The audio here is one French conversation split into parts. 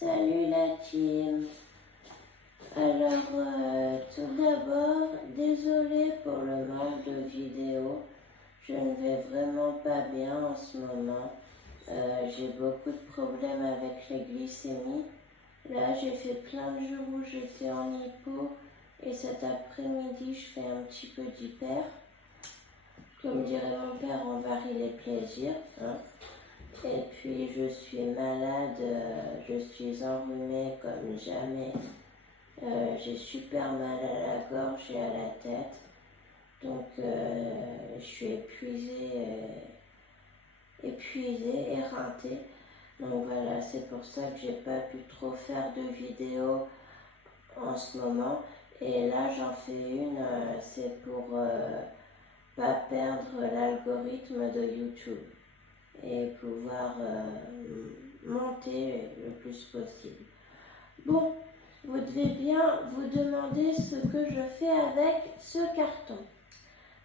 Salut la team. Alors, tout d'abord, désolé pour le manque de vidéos. Je ne vais vraiment pas bien en ce moment. J'ai beaucoup de problèmes avec les glycémies. Là, j'ai fait plein de jours où j'étais en hypo et cet après-midi, je fais un petit peu d'hyper. Comme dirait mon père, on varie les plaisirs. Hein. Et puis, je suis malade, je suis enrhumée comme jamais. J'ai super mal à la gorge et à la tête. Donc, je suis épuisée, éreintée. Donc voilà, c'est pour ça que j'ai pas pu trop faire de vidéos en ce moment. Et là, j'en fais une, c'est pour pas perdre l'algorithme de YouTube et pouvoir monter le plus possible. Bon, vous devez bien vous demander ce que je fais avec ce carton.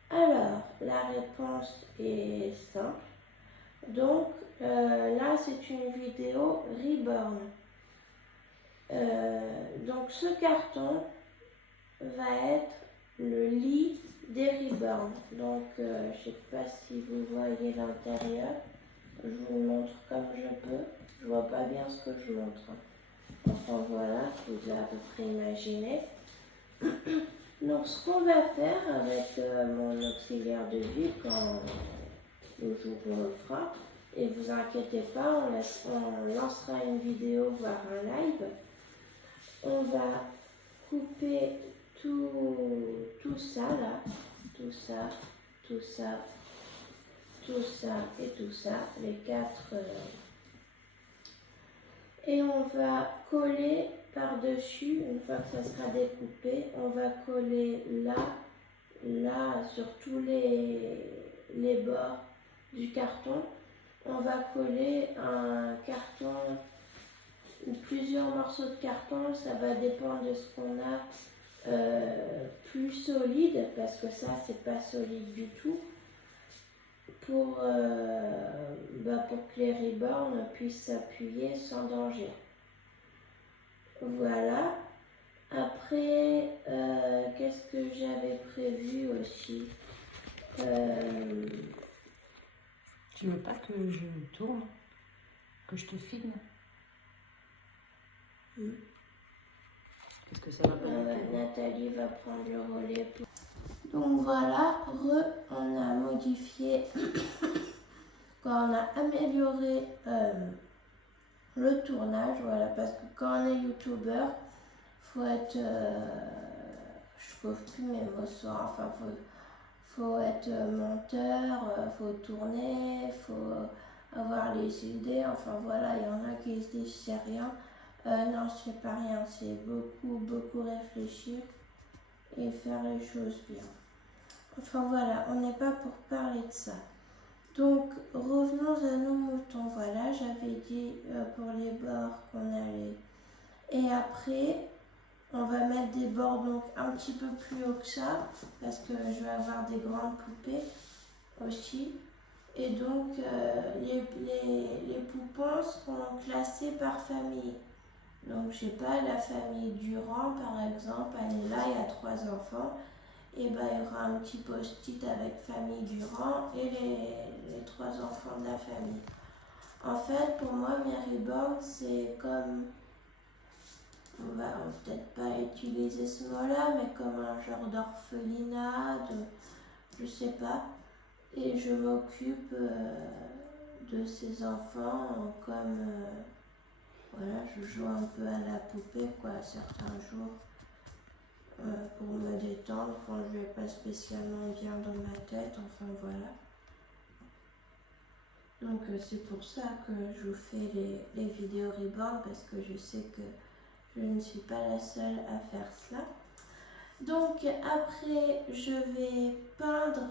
Alors, la réponse est simple. Donc, là, c'est une vidéo Reborn. Donc, ce carton va être le lit des Reborn. Donc, je ne sais pas si vous voyez l'intérieur. Je vous le montre comme je peux. Je vois pas bien ce que je montre. Enfin voilà, vous avez à peu près imaginé. Donc, ce qu'on va faire avec mon auxiliaire de vie quand le jour où on le fera, et vous inquiétez pas, on lancera une vidéo, voire un live. On va couper tout ça là, tout ça et tout ça, les quatre. Et on va coller par-dessus, une fois que ça sera découpé, on va coller là, sur tous les bords du carton. On va coller un carton ou plusieurs morceaux de carton, ça va dépendre de ce qu'on a plus solide, parce que ça, c'est pas solide du tout. Pour que les Reborn puissent s'appuyer sans danger. Voilà. Après, qu'est-ce que j'avais prévu aussi Tu veux pas que je tourne, que je te filme? Est-ce que ça va pas? Nathalie va prendre le relais. Donc voilà, on a modifié, quand on a amélioré le tournage, voilà, parce que quand on est youtubeur, faut être, je trouve plus mes mots soirs, enfin faut être monteur, faut tourner, faut avoir les idées, enfin voilà, il y en a qui se disent c'est rien, non c'est pas rien, c'est beaucoup réfléchir et faire les choses bien. Enfin voilà, on n'est pas pour parler de ça. Donc revenons à nos moutons. Voilà, j'avais dit pour les bords qu'on allait. Et après, on va mettre des bords donc un petit peu plus haut que ça, parce que je vais avoir des grandes poupées aussi. Et donc les poupons seront classés par famille. Donc je sais pas, la famille Durand par exemple, elle est là, il y a 3 enfants. Et ben, il y aura un petit post-it avec famille Durand et les 3 enfants de la famille. En fait, pour moi, mes Reborn, c'est comme, on va peut-être pas utiliser ce mot-là, mais comme un genre d'orphelinat, je sais pas. Et je m'occupe de ces enfants comme, voilà, je joue un peu à la poupée, quoi, certains jours. Pour me détendre quand je vais pas spécialement bien dans ma tête, enfin voilà. Donc c'est pour ça que je vous fais les vidéos Reborn, parce que je sais que je ne suis pas la seule à faire cela. Donc après je vais peindre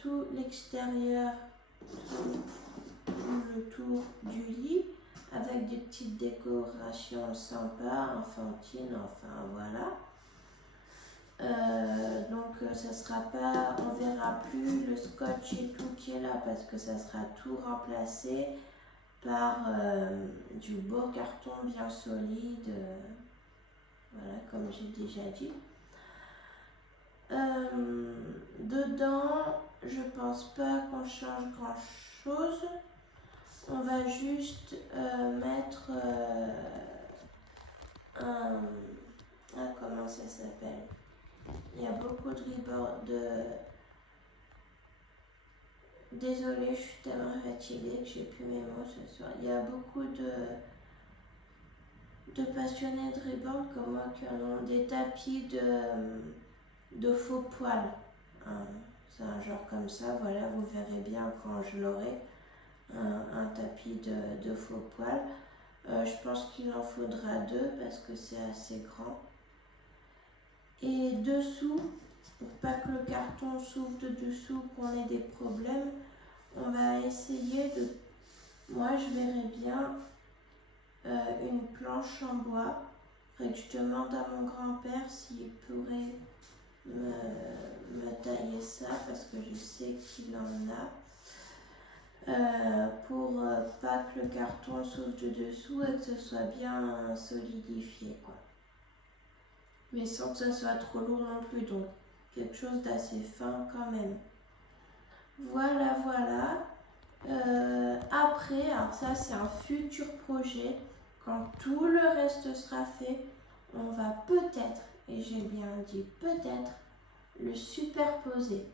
tout l'extérieur, tout le tour du lit, avec des petites décorations sympas, enfantines, enfin voilà. Donc ça sera pas, on verra plus le scotch et tout qui est là, parce que ça sera tout remplacé par du beau carton bien solide, voilà, comme j'ai déjà dit. Dedans, je pense pas qu'on change grand chose. On va juste mettre comment ça s'appelle? Il y a beaucoup de Désolée, je suis tellement fatiguée que j'ai plus mes mots ce soir. Il y a beaucoup de passionnés de rebord comme moi qui en ont des tapis de faux poils. C'est un genre comme ça, voilà, vous verrez bien quand je l'aurai. Un tapis de faux poils. Je pense qu'il en faudra 2 parce que c'est assez grand. Et dessous, pour pas que le carton s'ouvre de dessous, qu'on ait des problèmes, on va essayer de... Moi, je verrais bien une planche en bois. Faudrait que je demande à mon grand-père s'il pourrait me tailler ça, parce que je sais qu'il en a. Pour pas que le carton s'ouvre de dessous et que ce soit bien solidifié, quoi. Mais sans que ça soit trop lourd non plus, donc quelque chose d'assez fin quand même. Voilà, voilà. Après, alors ça c'est un futur projet, quand tout le reste sera fait, on va peut-être, et j'ai bien dit peut-être, le superposer.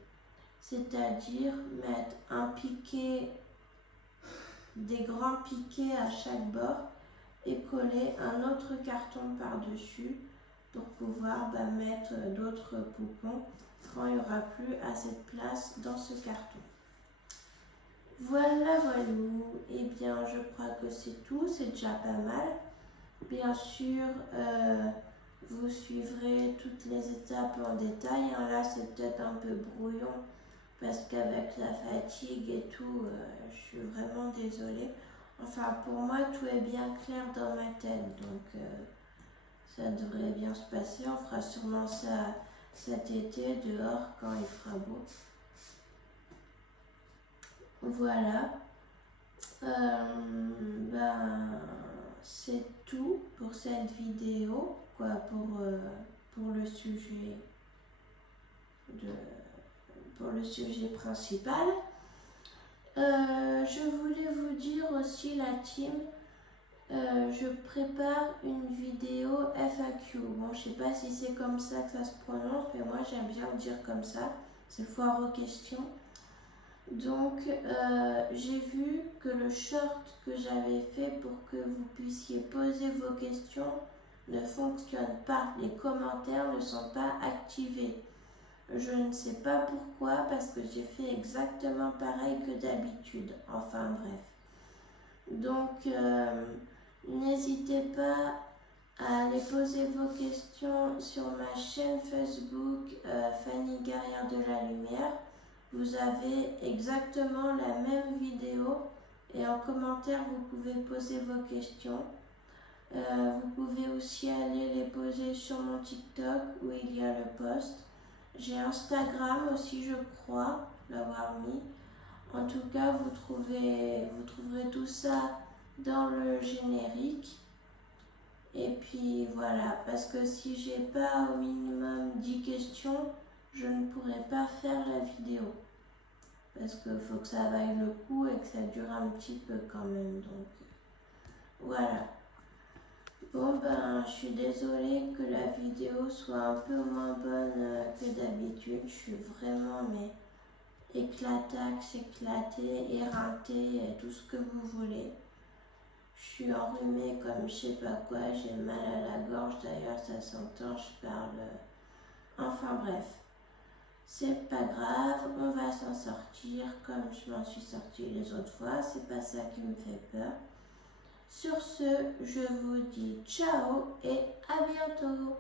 C'est-à-dire mettre un piquet, des grands piquets à chaque bord et coller un autre carton par-dessus pour pouvoir mettre d'autres poupons quand il n'y aura plus assez de place dans ce carton. Voilà, voilà. Eh bien, je crois que c'est tout, c'est déjà pas mal. Bien sûr, vous suivrez toutes les étapes en détail. Là, c'est peut-être un peu brouillon parce qu'avec la fatigue et tout, je suis vraiment désolée. Enfin, pour moi, tout est bien clair dans ma tête, donc ça devrait bien se passer. On fera sûrement ça cet été, dehors, quand il fera beau. Voilà. C'est tout pour cette vidéo, quoi, pour le sujet pour le sujet principal. Je voulais vous dire aussi, la team, je prépare une vidéo FAQ. Bon, je sais pas si c'est comme ça que ça se prononce, mais moi j'aime bien le dire comme ça. C'est foire aux questions. Donc, j'ai vu que le short que j'avais fait pour que vous puissiez poser vos questions ne fonctionne pas. Les commentaires ne sont pas activés. Je ne sais pas pourquoi, parce que j'ai fait exactement pareil que d'habitude. Enfin bref. Donc, n'hésitez pas à aller poser vos questions sur ma chaîne Facebook Fanny Guerrière de la Lumière. Vous avez exactement la même vidéo et en commentaire vous pouvez poser vos questions. Vous pouvez aussi aller les poser sur mon TikTok où il y a le post. J'ai Instagram aussi, je crois l'avoir mis. En tout cas, vous trouverez tout ça dans le générique. Et puis voilà, parce que si j'ai pas au minimum 10 questions, je ne pourrai pas faire la vidéo. Parce qu'il faut que ça vaille le coup et que ça dure un petit peu quand même. Donc voilà. Bon je suis désolée que la vidéo soit un peu moins bonne que d'habitude. Je suis vraiment éclataxe, éclatée, éreintée, et tout ce que vous voulez. Je suis enrhumée comme je sais pas quoi, j'ai mal à la gorge, d'ailleurs ça s'entend, je parle. Enfin bref. C'est pas grave, on va s'en sortir comme je m'en suis sortie les autres fois, c'est pas ça qui me fait peur. Sur ce, je vous dis ciao et à bientôt.